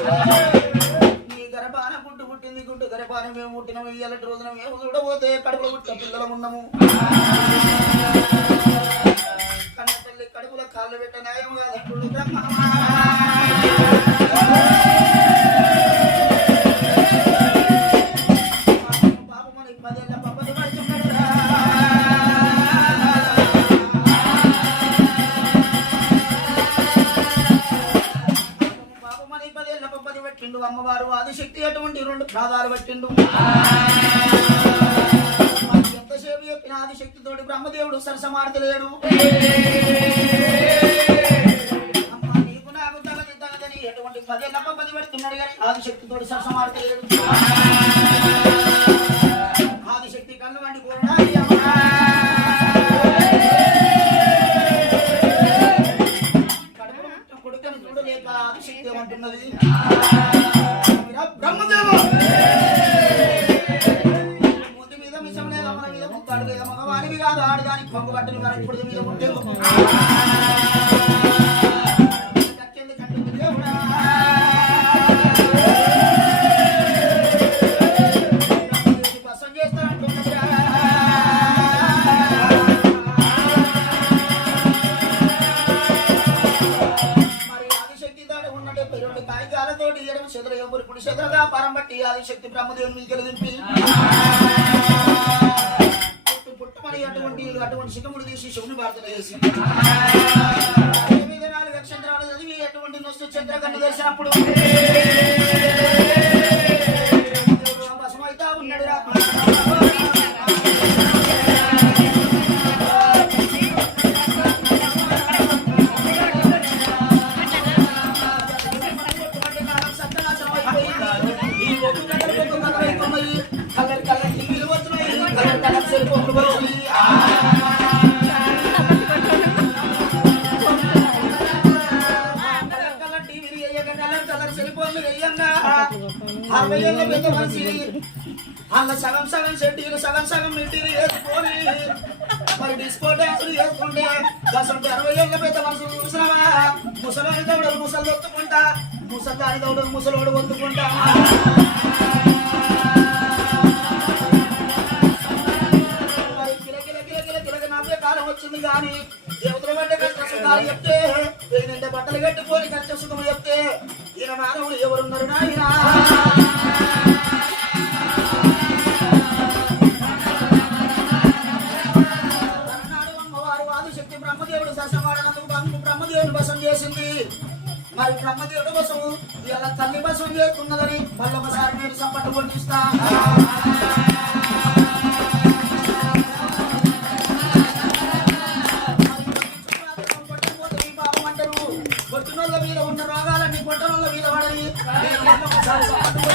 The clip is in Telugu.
నీ గర్భాన గుడ్డు పుట్టింది గుడ్డు గర్భాన మేము పుట్టినము ఇయ్యాలటి రోజున మేము చూడబోతే కడుపులో పుట్టిన పిల్లలు ఉన్నాము కన్న తల్లి కడుపులో కాళ్ళు పెట్ట న్యాయం కాదంటుడు పాపమని 10 ఏళ్ళ పప్పది పడుతున్నాడు పెట్టిండు అమ్మవారు ఆదిశక్తి అటువంటి 2 ప్రాదాలు పెట్టిండు ఎంతసేపు చెప్పిన ఆదిశక్తి తోటి బ్రహ్మదేవుడు సరసమాడతలేడు అమ్మ నీకు నాకు తగదని ఎటువంటి 10 ఏళ్ళ పప్పది పెడుతున్నాడు కానీ ఆదిశక్తి తోటి సరసమాడతలేడు ఆదిశక్తి కళ్ళు వండి కోరడాలి కొడుకని చూడలేక ఆదిశక్తి ఏమంటున్నది బ్రహ్మదేవ ముద్దు మీద మిసం లేదు అమల మీద ముక్కాడు లేదు మగవానివి కాదు ఆడదానికి పంపు కట్టలు కానీ ఇప్పుడు మీద ముట్టే కచ్చింది కట్టింది దేవుడా పసం చేస్తానంటున్నదా కాయకాలతోటి ఎడమ చెదర ఎవరు పుడి చెదరగా పరంబట్టి ఆదిశక్తి బ్రహ్మదేవుని మీకు దింపి పుట్టమని అటువంటి శిఖముడు తీసి శివుని ప్రార్థన చేసి 4 నక్షత్రాలు చదివి అటువంటి నొస్తు చంద్రకన్ను చేసినప్పుడు భస్మైతా ఉన్నాడు అలా సగం సగం సెట్టీలు సగం సగం మిట్టీలు వేసుకొని మరి డిస్కో డ్యాన్సులు వేసుకుంటే 60 ఏళ్ళ పెద్ద మనుషులు చూసినావా ముసలాని దౌడలు ముసలు ఒత్తుకుంటా ముసలాని దౌడలు ముసలోడు ఒత్తుకుంటా మరి కిలకిల కిలకిల కిలక నవ్వే కాలం వచ్చింది కానీ దేవతల పడ్డ కష్ట సుఖాలు చెప్తే నిండా బట్టలు కట్టుకొని కష్ట సుఖము చెప్తే ఈయన మానవుడు ఎవరున్నారు నాయన బ్రహ్మదేవుడు సరసమాడనందుకు బ్రహ్మదేవుడు బసం చేసింది మరి బ్రహ్మదేవుడు బసము ఇలా తల్లి బసం చేస్తున్నదని మళ్ళొకసారి నేను సంపట్టు కొట్టిస్తా పాపం అంటారు కొట్టినోళ్ళ మీద ఉన్న రోగాలన్నీ కొట్టనోళ్ళ మీద పడని సంపట్టు